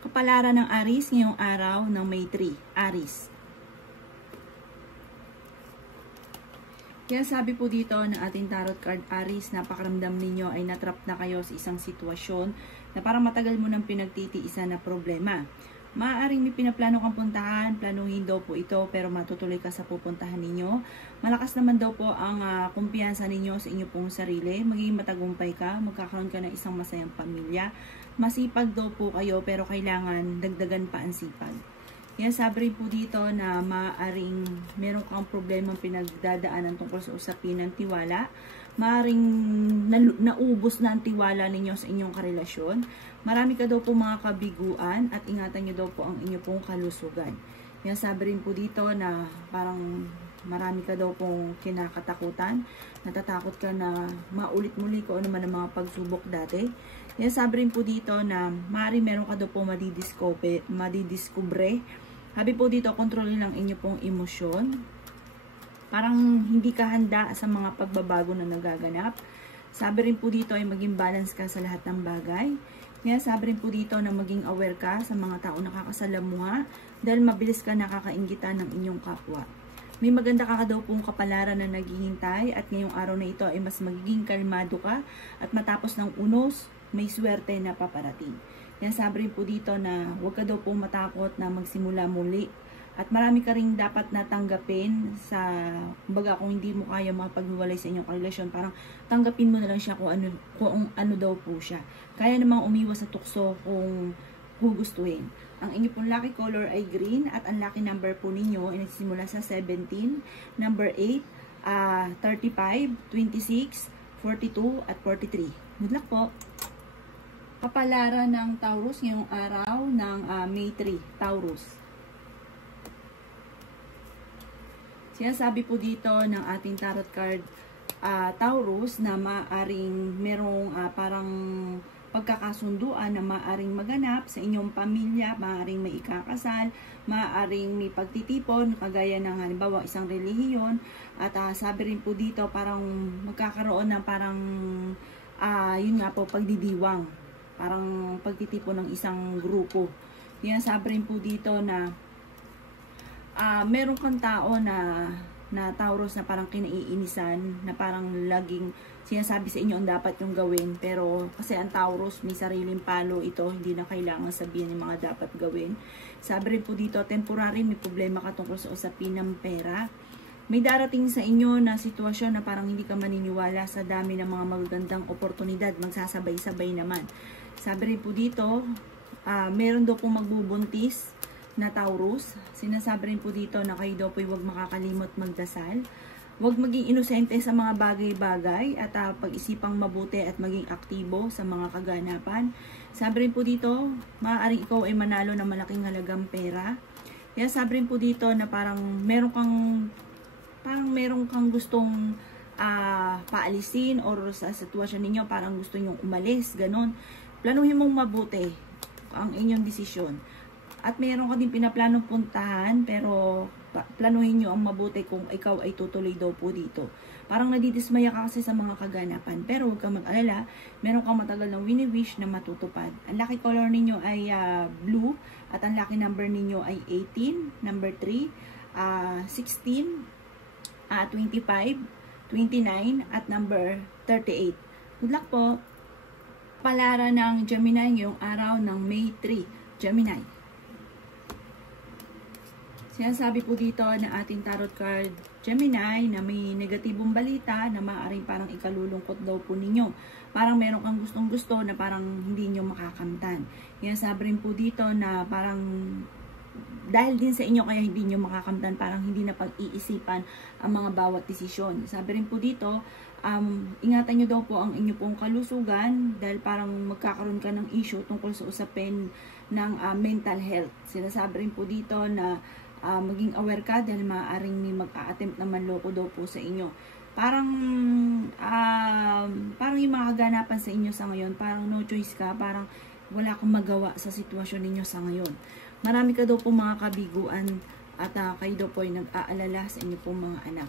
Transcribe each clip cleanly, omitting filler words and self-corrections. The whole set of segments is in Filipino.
Kapalaran ng Aries ngayong araw ng May 3. Aries. Kaya sabi po dito ng ating tarot card Aries, napakaramdam ninyo ay natrap na kayo sa isang sitwasyon na parang matagal mo nang pinagtitiisan na problema. Maaaring may pinaplano kang puntahan, planuhin daw po ito pero matutuloy ka sa pupuntahan ninyo. Malakas naman daw po ang kumpiyansa ninyo sa inyo pong sarili. Magiging matagumpay ka, magkakaroon ka ng isang masayang pamilya. Masipag daw po kayo pero kailangan dagdagan pa ang sipag. Yan, sabi rin po dito na maaaring meron kang problemang pinagdadaanan tungkol sa usapin ng tiwala. Maaaring naubos na ang tiwala ninyo sa inyong karelasyon. Marami ka daw po mga kabiguan at ingatan nyo daw po ang inyong pong kalusugan. Yan, sabi rin po dito na parang marami ka daw pong kinakatakutan. Natatakot ka na maulit muli kung ano man ang mga pagsubok dati. Yan, sabi rin po dito na maaaring meron ka daw po madidiskubre. Sabi po dito, kontrolin lang inyo pong emosyon. Parang hindi ka handa sa mga pagbabago na nagaganap. Sabi rin po dito ay maging balance ka sa lahat ng bagay. Kaya sabi rin po dito na maging aware ka sa mga tao nakakasalamuha dahil mabilis ka nakakainggitan ng inyong kapwa. May maganda ka daw pong kapalaran na naghihintay at ngayong araw na ito ay mas magiging kalmado ka at matapos ng unos, may swerte na paparating. Kaya sabi rin po dito na huwag ka daw pong matakot na magsimula muli. At marami ka rin dapat natanggapin sa, kumbaga kung hindi mo kaya mapaghiwalay sa inyong relasyon, parang tanggapin mo na lang siya kung ano daw po siya. Kaya namang umiwas sa tukso kung gugustuhin. Ang inyo pong lucky color ay green at ang lucky number po ninyo ay nagsisimula sa 17, number 8, 35, 26, 42 at 43. Good luck po! Kapalaran ng Taurus ngayong araw ng May 3, Taurus. Sinasabi po dito ng ating tarot card Taurus na maaaring merong parang pagkakasunduan na maaaring maganap sa inyong pamilya, maaaring may ikakasal, maaaring may pagtitipon, kagaya ng halimbawa isang relihiyon. At sabi rin po dito parang magkakaroon ng parang yun nga po, pagdidiwang, parang pagtitipon ng isang grupo. Yan, sabi rin po dito na meron kang tao na Taurus na parang kinaiinisan, na parang laging sinasabi sa inyo ang dapat yung gawin, pero kasi ang Taurus may sariling palo ito, hindi na kailangan sabihin yung mga dapat gawin. Sabi rin po dito, temporary may problema ka tungkol sa usapin ng pera. May darating sa inyo na sitwasyon na parang hindi ka maniniwala sa dami ng mga magagandang oportunidad, magsasabay-sabay naman. Sabi rin po dito, meron daw pong magbubuntis na Taurus. Sinasabi rin po dito na kayo daw po huwag makakalimot magdasal. Huwag maging inosente sa mga bagay-bagay at pag-isipang mabuti at maging aktibo sa mga kaganapan. Sabi rin po dito, maaaring ikaw ay manalo ng malaking halagang pera. Kaya sabi rin po dito na parang meron kang gustong paalisin or sa sitwasyon ninyo parang gusto nyong umalis, ganun. Planuhin mong mabuti ang inyong desisyon. At meron ka din pinaplanong puntahan, pero planuhin nyo ang mabuti kung ikaw ay tutuloy daw po dito. Parang nadidismaya ka kasi sa mga kaganapan, pero huwag kang mag-alala, meron kang matagal ng wini-wish na matutupad. Ang lucky color ninyo ay blue, at ang lucky number ninyo ay 18, number 3, 16, 25, 29, at number 38. Good luck po! Palara ng Gemini ngayong araw ng May 3, Gemini. Sinasabi po dito na ating tarot card Gemini na may negatibong balita na maaaring parang ikalulungkot daw po ninyo. Parang meron kang gustong-gusto na parang hindi nyo makakamtan. Yan, sabi rin po dito na parang dahil din sa inyo kaya hindi nyo makakamtan, parang hindi na pag-iisipan ang mga bawat desisyon. Sabi rin po dito, ingatan nyo daw po ang inyo pong kalusugan dahil parang magkakaroon ka ng issue tungkol sa usapin ng mental health. Sinasabi rin po dito na maging aware ka dahil maaaring may mag-a-attempt na manloko daw po sa inyo. Parang yung mga kaganapan sa inyo sa ngayon, parang no choice ka, parang wala kang magawa sa sitwasyon ninyo sa ngayon. Marami ka daw po mga kabiguan at kayo daw po ay nag-aalala sa inyo pong mga anak.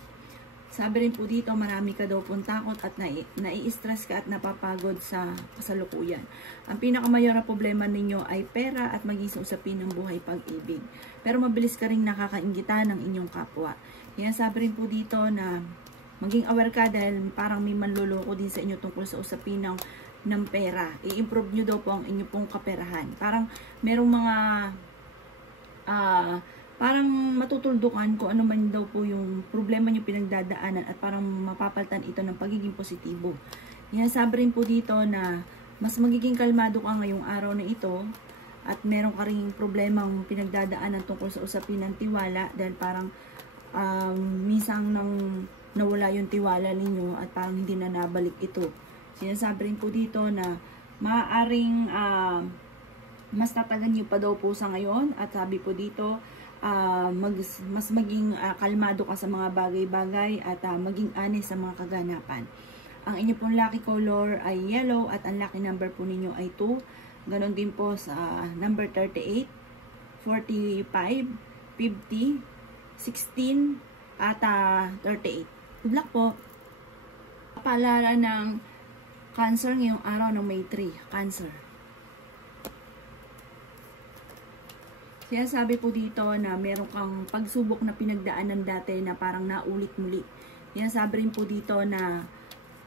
Sabi rin po dito, marami ka daw pong takot at nai-stress ka at napapagod sa kasalukuyan. Ang pinakamayor na problema ninyo ay pera at maging usapin ng buhay pag-ibig. Pero mabilis ka rin nakakainggitan ng inyong kapwa. Yan, sabi rin po dito na maging aware ka dahil parang may manluloko din sa inyo tungkol sa usapin ng pera. I-improve nyo daw po ang inyong pong kaperahan. Parang merong mga parang matutuldukan kung ano man daw po yung problema nyo pinagdadaanan at parang mapapalitan ito ng pagiging positibo. Yan, sabi rin po dito na mas magiging kalmado ka ngayong araw na ito at meron ka ring problemang pinagdadaanan tungkol sa usapin ng tiwala dahil parang minsan nang nawala yung tiwala ninyo at parang hindi na nabalik ito. Sinasabi rin po dito na maaaring mas tatagan nyo pa daw po sa ngayon at sabi po dito mas maging kalmado ka sa mga bagay-bagay at maging honest sa mga kaganapan. Ang inyo pong lucky color ay yellow at ang lucky number po ninyo ay 2. Ganon din po sa number 38, 45, 50, 16 at 38. Good luck po. Paalala ng Cancer ngayong araw ng May 3. Cancer. Kaya sabi po dito na meron kang pagsubok na pinagdaanan dati na parang naulit muli. Yan, sabi rin po dito na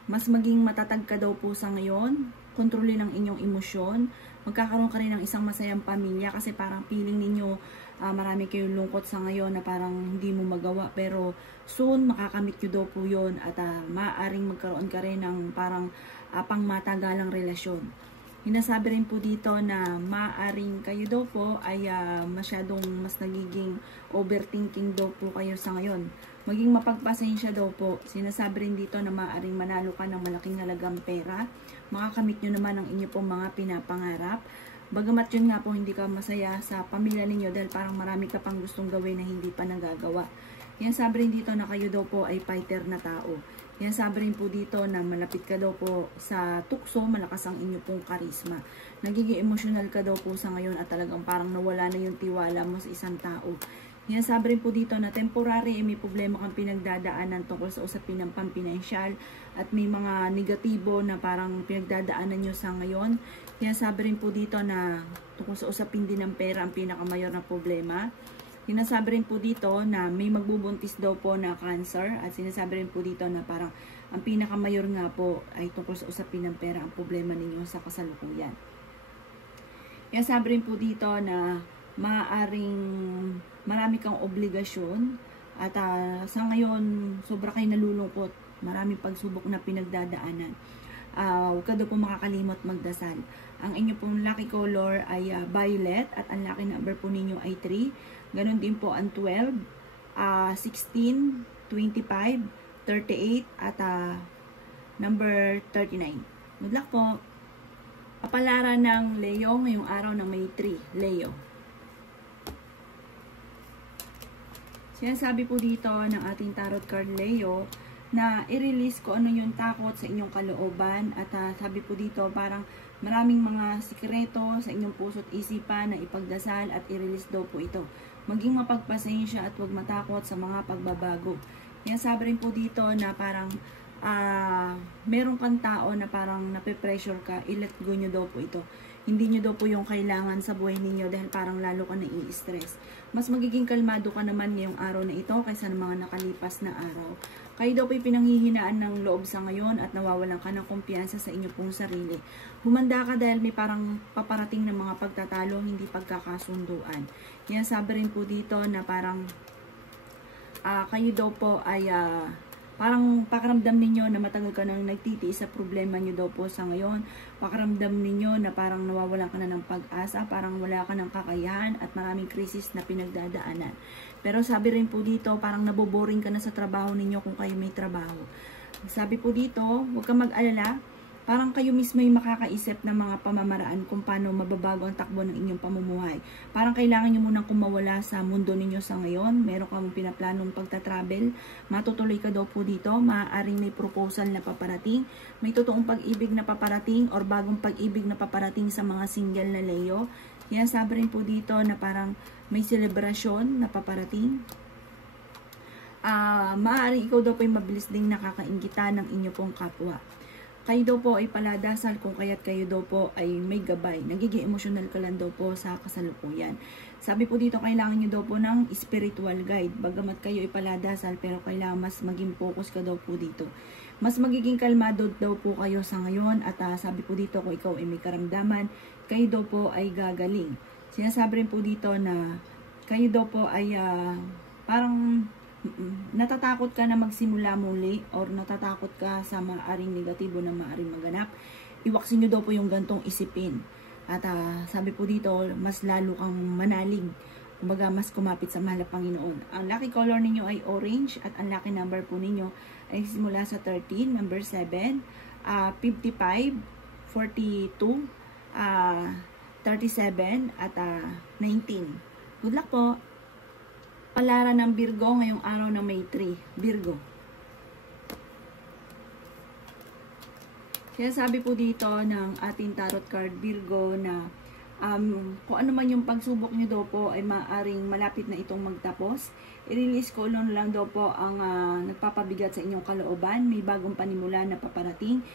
mas maging matatag ka daw po sa ngayon. Kontrolin ang inyong emosyon. Magkakaroon ka rin ng isang masayang pamilya kasi parang feeling ninyo marami kayong lungkot sa ngayon na parang hindi mo magawa. Pero soon makakamit nyo daw po yun at maaaring magkaroon ka rin ng parang pangmatagalang relasyon. Hinasabi rin po dito na maaaring kayo daw po ay masyadong mas nagiging overthinking daw po kayo sa ngayon. Maging mapagpasensya daw po. Sinasabi rin dito na maaaring manalo ka ng malaking halagang pera. Makakamit nyo naman ang inyo pong mga pinapangarap. Bagamat yun nga po hindi ka masaya sa pamilya ninyo dahil parang marami ka pang gustong gawin na hindi pa nagagawa. Yan, sabi rin dito na kayo daw po ay fighter na tao. Yan, sabi rin po dito na malapit ka daw po sa tukso, malakas ang inyo pong karisma. Nagiging emotional ka daw po sa ngayon at talagang parang nawala na yung tiwala mo sa isang tao. Yan, sabi rin po dito na temporary may problema kang pinagdadaanan tungkol sa usapin ng pampinansyal at may mga negatibo na parang pinagdadaanan nyo sa ngayon. Yan, sabi rin po dito na tungkol sa usapin din ng pera ang pinakamayor na problema. Sinasabi rin po dito na may magbubuntis daw po na cancer at sinasabi rin po dito na parang ang pinakamayor nga po ay tungkol sa usapin ng pera ang problema ninyo sa kasalukuyan. Kaya sabi rin po dito na maaaring marami kang obligasyon at sa ngayon sobra kayo nalulungkot, maraming pagsubok na pinagdadaanan. Huwag ka daw po makakalimot magdasal. Ang inyo pong lucky color ay violet at ang lucky number po ninyo ay 3. Ganon din po ang 12, 16, 25, 38 at number 39. Good luck po. Kapalaran ng Leo ngayong araw ng May 3. Leo. Sinasabi po dito ng ating tarot card Leo na i-release ko ano yung takot sa inyong kalooban at sabi po dito parang maraming mga sikreto sa inyong puso't isipan na ipagdasal at i-release daw po ito. Maging mapagpasensya at huwag matakot sa mga pagbabago. Yan, sabi rin po dito na parang meron kang tao na parang nape-pressure ka, i-let go nyo daw po ito. Hindi nyo daw po yung kailangan sa buhay ninyo dahil parang lalo ka nai-stress. Mas magiging kalmado ka naman ngayong araw na ito kaysa ng mga nakalipas na araw. Kayo daw po'y pinanghihinaan ng loob sa ngayon at nawawalan ka ng kumpiyansa sa inyo pong sarili. Humanda ka dahil may parang paparating ng mga pagtatalo, hindi pagkakasunduan. Yan, sabi rin po dito na parang kayo daw po ay parang pakiramdam ninyo na matagal ka nang nagtitiis sa problema nyo daw po sa ngayon. Pakiramdam ninyo na parang nawawalan ka na ng pag-asa, parang wala ka ng kakayahan at maraming krisis na pinagdadaanan. Pero sabi rin po dito, parang naboboring ka na sa trabaho ninyo kung kayo may trabaho. Sabi po dito, huwag kang mag-alala. Parang kayo mismo yung makakaisip ng mga pamamaraan kung paano mababago ang takbo ng inyong pamumuhay. Parang kailangan nyo munang kumawala sa mundo ninyo sa ngayon. Meron kang pinaplanong pagta-travel. Matutuloy ka daw po dito. Maaaring may proposal na paparating. May totoong pag-ibig na paparating or bagong pag-ibig na paparating sa mga single na Leo. Yan, sabi rin po dito na parang may selebrasyon na paparating. Maaaring ikaw daw po ay mabilis ding nakakainggitan ng inyo pong kapwa. Kayo daw po ay paladasal kung kaya't kayo daw po ay may gabay. Nagiging emotional ka lang daw po sa kasalukuyan. Sabi po dito, kailangan nyo daw po ng spiritual guide. Bagamat kayo ay paladasal, pero kailangan mas maging focus ka daw po dito. Mas magiging kalmado daw po kayo sa ngayon. At sabi po dito, kung ikaw ay may karamdaman, kayo daw po ay gagaling. Sinasabi rin po dito na kayo daw po ay parang natatakot ka na magsimula muli or natatakot ka sa maaring negatibo na maaring maganap. Iwaksin nyo daw po yung gantong isipin. At sabi po dito, mas lalo kang manalig. Kumbaga, mas kumapit sa mahal na Panginoon. Ang lucky color ninyo ay orange at ang lucky number po ninyo ay simula sa 13, number 7, 55, 42, 37 at 19. Good luck po! Palaran ng Virgo ngayong araw ng May 3. Virgo. Kaya sabi po dito ng ating tarot card Virgo na kung ano man yung pagsubok nyo daw po ay maaring malapit na itong magtapos. I-release ko lang daw po ang nagpapabigat sa inyong kalooban. May bagong panimula na paparating.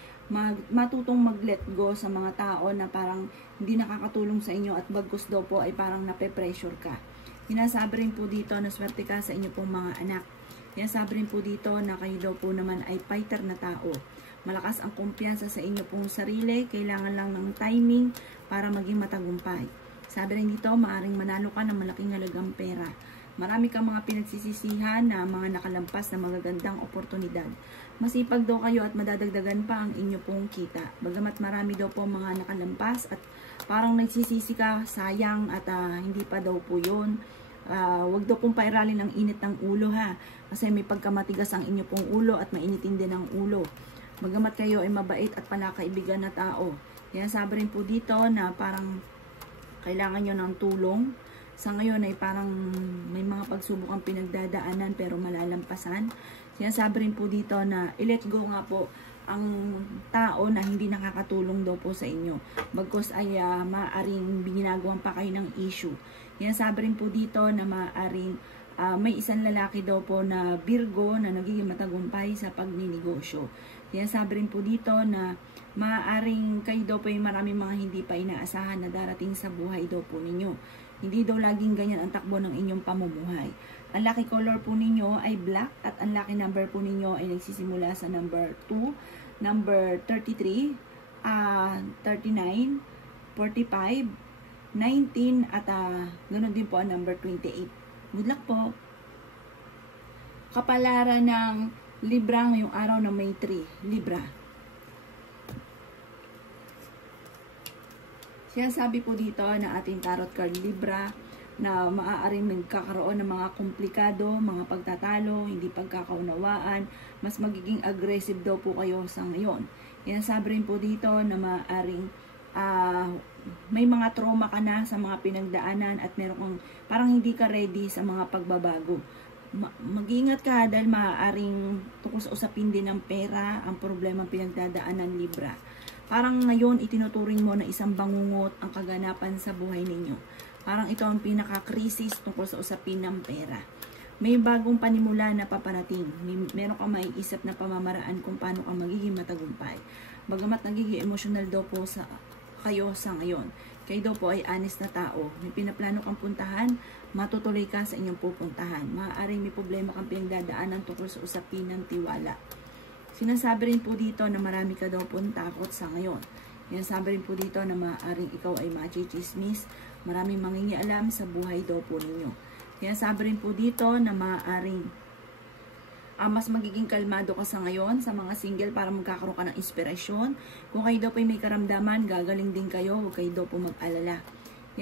Matutong mag-let go sa mga tao na parang hindi nakakatulong sa inyo at bagkus daw po ay parang nape-pressure ka. Sinasabi rin po dito na swerte ka sa inyo pong mga anak. Sinasabi rin po dito na kayo daw po naman ay fighter na tao. Malakas ang kumpiyansa sa inyo pong sarili. Kailangan lang ng timing para maging matagumpay. Sabi rin dito, maaring manalo ka ng malaking halagang pera. Marami kang mga pinagsisisihan na mga nakalampas na magagandang oportunidad. Masipag daw kayo at madadagdagan pa ang inyo pong kita. Bagamat marami daw po mga nakalampas at parang nagsisisi ka, sayang at hindi pa daw po yun. Wag daw pong pairalin ang init ng ulo ha. Kasi may pagkamatigas ang inyo pong ulo at mainitin din ang ulo. Bagamat kayo ay mabait at palakaibigan na tao. Kaya sabi rin po dito na parang kailangan nyo ng tulong. Sa ngayon ay parang may mga pagsubok ang pinagdadaanan pero malalampasan. Sinasabi rin po dito na i-let go nga po ang tao na hindi nakakatulong daw po sa inyo. Bagkus ay maaaring ginagawan pa kayo ng issue. Sinasabi rin po dito na maaaring may isang lalaki daw po na Virgo na nagiging matagumpay sa pagninegosyo. Sinasabi rin po dito na maaaring kayo daw po ay maraming mga hindi pa inaasahan na darating sa buhay daw po ninyo. Hindi daw laging ganyan ang takbo ng inyong pamumuhay. Ang lucky color po ninyo ay black at ang lucky number po ninyo ay nagsisimula sa number 2, number 33, 39, 45, 19 at ganoon din po ang number 28. Good luck po! Kapalaran ng Libra ngayong araw ng May 3. Libra. Sinasabi po dito na ating tarot card Libra na maaaring magkakaroon ng mga komplikado, mga pagtatalo, hindi pagkakaunawaan, mas magiging aggressive daw po kayo sa ngayon. Sinasabi rin po dito na maaaring may mga trauma ka na sa mga pinagdaanan at meron kang parang hindi ka ready sa mga pagbabago. Mag-iingat ka dahil maaaring tungkol sa usapin din ng pera ang problema pinagdadaanan Libra. Parang ngayon itinuturing mo na isang bangungot ang kaganapan sa buhay ninyo. Parang ito ang pinaka-krisis tungkol sa usapin ng pera. May bagong panimula na paparating. Meron kang maiisip na pamamaraan kung paano ka magiging matagumpay. Bagamat nagiging emotional daw po kayo sa ngayon. Kayo daw po ay honest na tao. May pinaplano kang puntahan, matutuloy ka sa inyong pupuntahan. Maaaring may problema kang pinagdadaanan tungkol sa usapin ng tiwala. Sinasabi rin po dito na marami ka daw pong takot sa ngayon. Sinasabi rin po dito na maaaring ikaw ay machichismis. Maraming mangingialam sa buhay daw po ninyo. Sinasabi rin po dito na maaaring mas magiging kalmado ka sa ngayon sa mga single para magkakaroon ka ng inspirasyon. Kung kayo daw po may karamdaman, gagaling din kayo. Huwag kayo daw po mag-alala.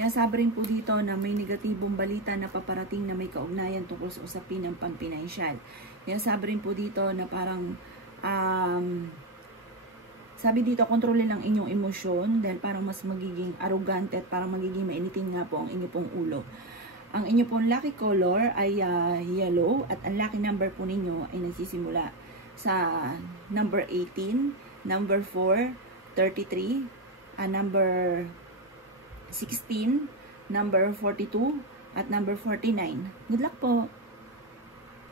Sabi rin po dito na may negatibong balita na paparating na may kaugnayan tungkol sa usapin ng pampinansyal. Sabi rin po dito na parang sabi dito, kontrolin lang inyong emosyon dahil parang mas magiging arrogante at parang magiging mainitin nga po ang inyong pong ulo. Ang inyo pong lucky color ay yellow at ang lucky number po ninyo ay nagsisimula sa number 18, number 4, 33, number 16, number 42, at number 49. Good luck po!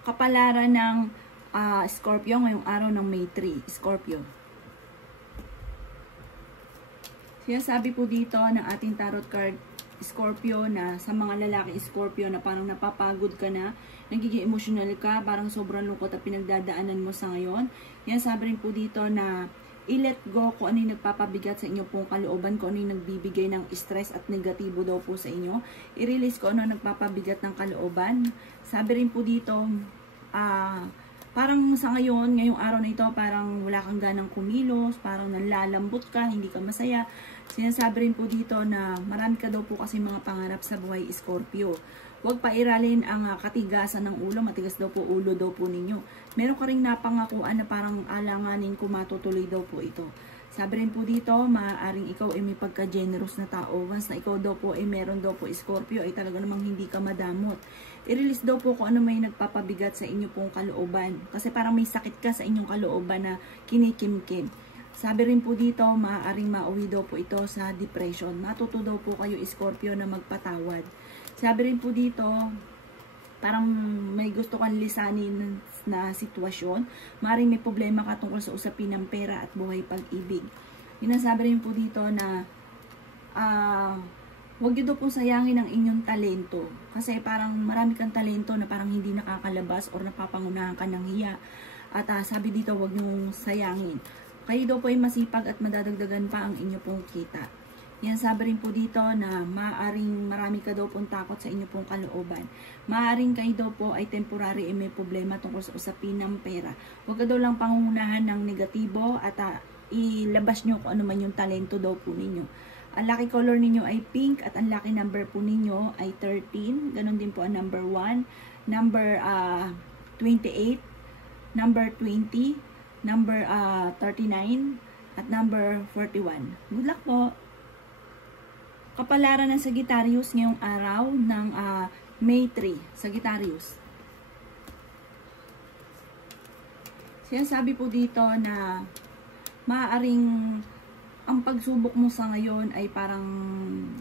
Kapalaran ng Scorpio ngayong araw ng May 3. Scorpio. Sinasabi po dito ng ating tarot card, Scorpio, na sa mga lalaki Scorpio na parang napapagod ka na, nagiging emotional ka, parang sobrang lungkot at pinagdadaanan mo sa ngayon. Yan, sabi rin po dito na i-let go kung ano yung nagpapabigat sa inyo pong kalooban, kung ano yung nagbibigay ng stress at negatibo daw po sa inyo. I-release kung ano nagpapabigat ng kalooban. Sabi rin po dito, parang sa ngayon, ngayong araw na ito, parang wala kang ganang kumilos, parang nalalambot ka, hindi ka masaya. Sinasabi rin po dito na marami ka daw po kasi mga pangarap sa buhay, Scorpio. Huwag pairalin ang katigasan ng ulo, matigas daw po ulo daw po ninyo. Meron ka rin napangakuan na parang alanganin kung matutuloy daw po ito. Sabi rin po dito, maaaring ikaw ay may pagka-generous na tao. Once na ikaw daw po ay meron daw po Scorpio, ay talaga namang hindi ka madamot. I-release daw po kung ano may nagpapabigat sa inyo pong kalooban. Kasi parang may sakit ka sa inyong kalooban na kinikimkim. Sabi rin po dito, maaaring mauwi daw po ito sa depression. Matuto daw po kayo, Scorpio, na magpatawad. Sabi rin po dito, parang may gusto kang lisanin na sitwasyon. Maaaring may problema ka tungkol sa usapin ng pera at buhay pag-ibig. Sinasabi rin po dito na huwag nyo daw po sayangin ang inyong talento. Kasi parang marami kang talento na parang hindi nakakalabas or napapangunahan ka ng hiya. At sabi dito, huwag nyo sayangin. Kayo daw po ay masipag at madadagdagan pa ang inyo pong kita. Yan, sabi rin po dito na maaaring marami ka daw pong takot sa inyo pong kalooban. Maaaring kayo daw po ay temporary may problema tungkol sa usapin ng pera. Huwag ka daw lang pangungunahan ng negatibo at ilabas nyo kung ano man yung talento daw po ninyo. Ang lucky color ninyo ay pink at ang lucky number po ninyo ay 13. Ganon din po ang number 1, number 28, number 20, number 39, at number 41. Good luck po! Kapalaran ng Sagittarius ngayong araw ng May 3. Sagittarius. Sinasabi po dito na maaaring ang pagsubok mo sa ngayon ay parang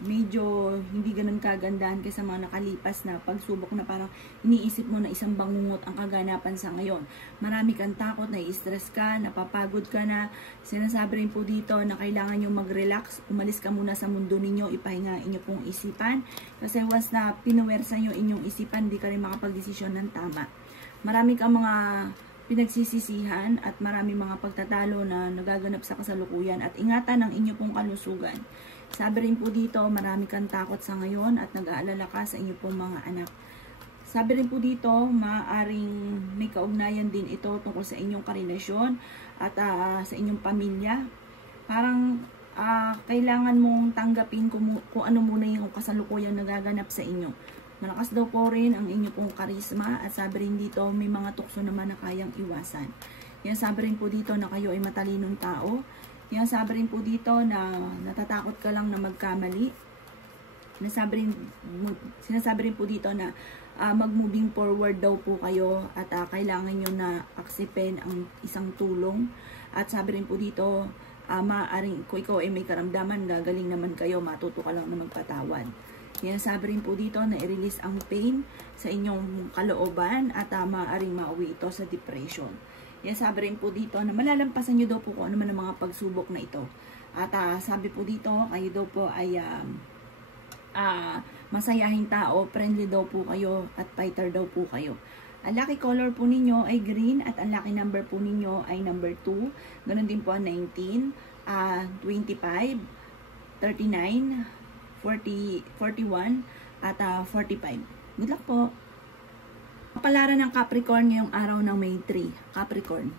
medyo hindi ganun kagandahan kaysa mga nakalipas na pagsubok na parang iniisip mo na isang bangungot ang kaganapan sa ngayon. Marami kang takot, nai-stress ka, napapagod ka na. Sinasabi rin po dito na kailangan nyo mag-relax, umalis ka muna sa mundo ninyo, ipahinga inyo pong isipan. Kasi once na pinuwersa nyo inyong isipan, di ka rin makapag-desisyon ng tama. Marami kang mga pinagsisisihan at marami mga pagtatalo na nagaganap sa kasalukuyan at ingatan ang inyo pong kalusugan. Sabi rin po dito, marami kang takot sa ngayon at nag-aalala ka sa inyo pong mga anak. Sabi rin po dito, maaaring may kaugnayan din ito tungkol sa inyong karelasyon at sa inyong pamilya. Parang kailangan mong tanggapin kung ano muna yung kasalukuyang nagaganap sa inyo. Malakas daw po rin ang inyo pong karisma at sabi rin dito may mga tukso naman na kayang iwasan. Yan, sabi rin po dito na kayo ay matalinong tao. Yan, sabi rin po dito na natatakot ka lang na magkamali. Sinasabi rin po dito na mag-moving forward daw po kayo at kailangan nyo na aksipin ang isang tulong. At sabi rin po dito, maaaring kung ikaw ay may karamdaman, gagaling naman kayo, matuto ka lang na magpatawad. Yan, sabi rin po dito na i-release ang pain sa inyong kalooban at maaaring mauwi ito sa depression. Yan, sabi rin po dito na malalampasan nyo daw po kung ano man ang mga pagsubok na ito. At sabi po dito, kayo daw po ay masayahing tao, friendly daw po kayo at fighter daw po kayo. Ang lucky color po ninyo ay green at ang lucky number po ninyo ay number 2. Ganon din po ang 19, 25, 39, 41 at 45. Good luck po. Kapalaran ng Capricorn ngayong araw ng May 3. Capricorn.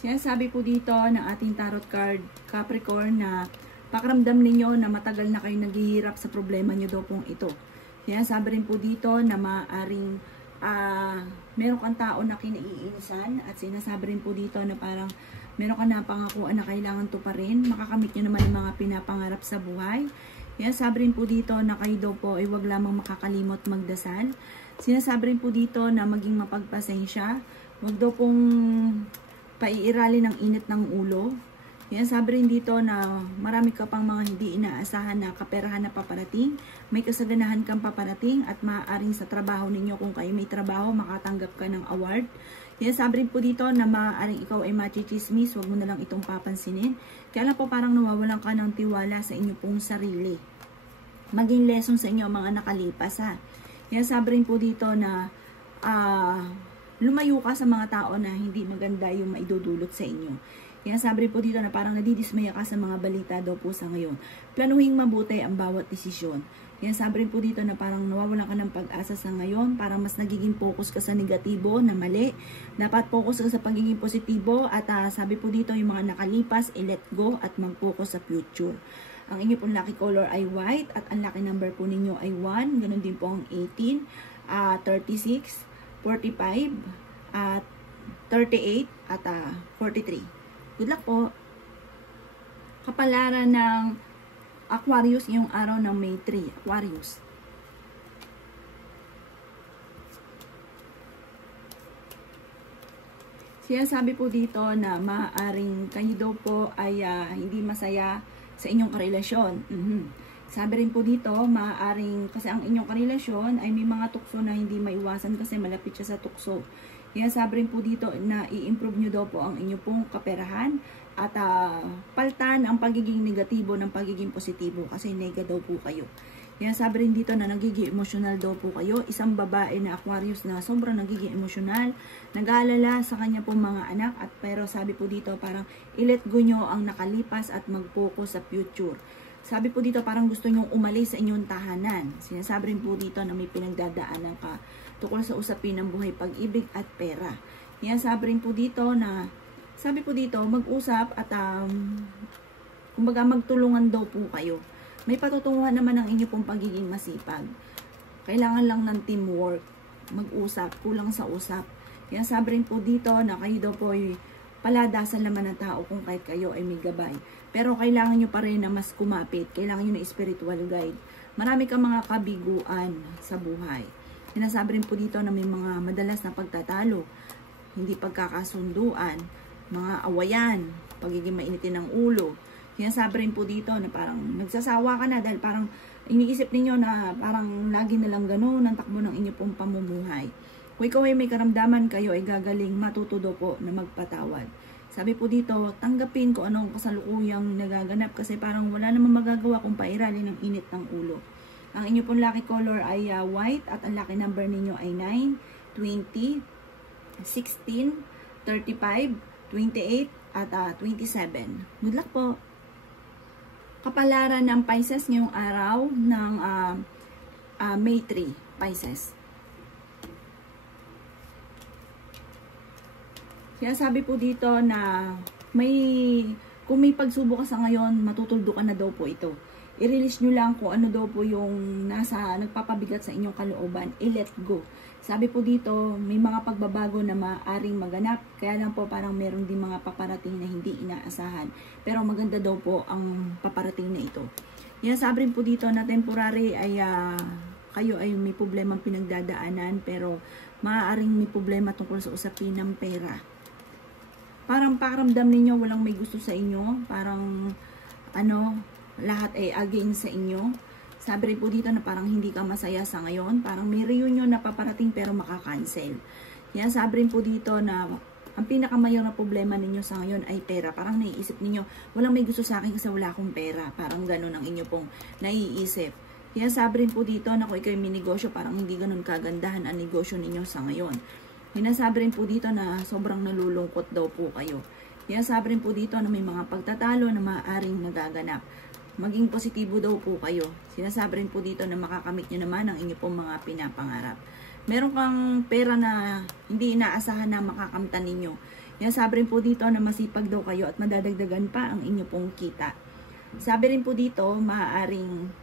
Sinasabi po dito ng ating tarot card, Capricorn, na pakiramdam ninyo na matagal na kayo naghihirap sa problema nyo daw pong ito. Sinasabi rin po dito na maaaring meron kang tao na kinaiinsan at sinasabi rin po dito na parang meron ka na pangakuan na kailangan tuparin. Makakamit nyo naman yung mga pinapangarap sa buhay. Yan, sabi rin po dito na kayo daw po ay wag lamang makakalimot magdasal. Sinasabi rin po dito na maging mapagpasensya. Wag daw pong paiirali ng init ng ulo. Yan, sabi rin dito na marami ka pang mga hindi inaasahan na kaperahan na paparating. May kasaganahan kang paparating at maaaring sa trabaho ninyo, kung kayo may trabaho, makatanggap ka ng award. Yan, sabi rin po dito na maaaring ikaw ay machichismis, huwag mo na lang itong papansinin. Kaya lang po parang nawawalan ka ng tiwala sa inyo pong sarili. Maging lesson sa inyo mga nakalipas ha. Yan, sabi rin po dito na lumayo ka sa mga tao na hindi maganda yung maidudulot sa inyo. Yan, sabi rin po dito na parang nadidismaya ka sa mga balita daw po sa ngayon. Planuhin mabuti ang bawat desisyon. Yan, sabi rin po dito na parang nawawalan ka ng pag-asa sa ngayon, parang mas nagiging focus ka sa negatibo na mali. Dapat focus ka sa pagiging positibo at sabi po dito yung mga nakalipas, i-let go at mag-focus sa future. Ang inyo pong lucky color ay white at ang lucky number po ninyo ay 1. Ganun din po ang 18, 36, 45, at 38, at 43. Good luck po. Kapalaran ng Aquarius yung araw ng May 3. Aquarius. Siya sabi po dito na maaaring kayo daw po ay hindi masaya sa inyong karelasyon. Sabi rin po dito, maaaring kasi ang inyong karelasyon ay may mga tukso na hindi maiwasan kasi malapit siya sa tukso. Yan, sabi rin po dito na i-improve nyo daw po ang inyo pong kaperahan at paltan ang pagiging negatibo ng pagiging positibo kasi nega daw po kayo. Yan, sabi rin dito na nagiging emosyonal daw po kayo. Isang babae na Aquarius na sobrang nagiging emosyonal, nag-aalala sa kanya pong mga anak at pero sabi po dito parang i-let go nyo ang nakalipas at mag-focus sa future. Sabi po dito parang gusto nyong umalis sa inyong tahanan. Sinasabi rin po dito na may pinagdadaanan ka tukol sa usapin ng buhay, pag-ibig at pera. Yan, sabi rin po dito na sabi po dito mag-usap at kumbaga magtulungan daw po kayo. May patutunguhan naman ang inyo pong pagiging masipag. Kailangan lang ng teamwork. Mag-usap, kulang sa usap. Yan, sabi rin po dito na kayo daw po ay paladasan naman ng tao kung kahit kayo ay may gabay. Pero kailangan nyo pa rin na mas kumapit. Kailangan nyo na spiritual guide. Marami kang mga kabiguan sa buhay. Sinasabi rin po dito na may mga madalas na pagtatalo, hindi pagkakasunduan, mga awayan, pagiging mainitin ng ulo. Sinasabi rin po dito na parang nagsasawa ka na dahil parang iniisip ninyo na parang lagi na lang gano'n ang takbo ng inyo pong pamumuhay. Kung ikaw ay may karamdaman, kayo ay gagaling matutudo po na magpatawad. Sabi po dito, tanggapin kung anong kasalukuyang nagaganap kasi parang wala namang magagawa kung pairalin ng init ng ulo. Ang inyo pong lucky color ay white at ang lucky number ninyo ay 9, 20, 16, 35, 28 at 27. Good luck po. Kapalaran ng Pisces ngayong araw ng May 3, Pisces. Kaya sabi po dito na kung may pagsubok ka sa ngayon, matutuldo ka na daw po ito. I-release nyo lang kung ano daw po yung nagpapabigat sa inyong kalooban. I-let go. Sabi po dito, may mga pagbabago na maaaring maganap. Kaya lang po parang meron din mga paparating na hindi inaasahan. Pero maganda daw po ang paparating na ito. Yan, sabi rin po dito na temporary ay kayo ay may problemang pinagdadaanan. Pero maaaring may problema tungkol sa usapin ng pera. Parang pakiramdam ninyo walang may gusto sa inyo. Parang lahat ay against sa inyo. Sabi rin po dito na parang hindi ka masaya sa ngayon. Parang may reunion na paparating pero makakancel. Yan, sabi rin po dito na ang pinakamayor na problema ninyo sa ngayon ay pera. Parang naiisip ninyo, walang may gusto sa akin kasi wala akong pera. Parang ganun ang inyo pong naiisip. Yan, sabi rin po dito na kung ikaw may negosyo, parang hindi ganun kagandahan ang negosyo ninyo sa ngayon. Hinasabi rin po dito na sobrang nalulungkot daw po kayo. Yan, sabi rin po dito na may mga pagtatalo na maaaring nagaganap. Maging positibo daw po kayo. Sinasabi rin po dito na makakamit nyo naman ang inyo pong mga pinapangarap. Meron kang pera na hindi inaasahan na makakamtan ninyo. Yan, sabi rin po dito na masipag daw kayo at madadagdagan pa ang inyo pong kita. Sabi rin po dito, maaaring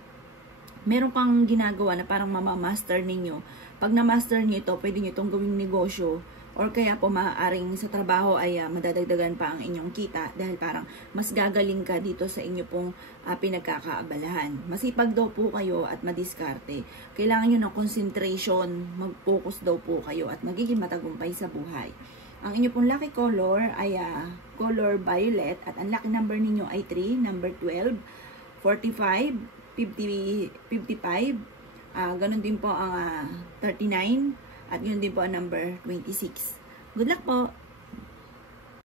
meron kang ginagawa na parang mamamaster ninyo. Pag na-master nyo ito, pwede nyo itong gawing negosyo. Or kaya po maaaring sa trabaho ay madadagdagan pa ang inyong kita dahil parang mas gagaling ka dito sa inyo pong pinagkakaabalahan. Masipag daw po kayo at madiskarte. Kailangan nyo ng concentration, mag-focus daw po kayo at magiging matagumpay sa buhay. Ang inyo pong lucky color ay color violet at ang lucky number ninyo ay 3, number 12, 45, 50, 55, ganun din po ang 39 at ganun din po ang number 26. Good luck po!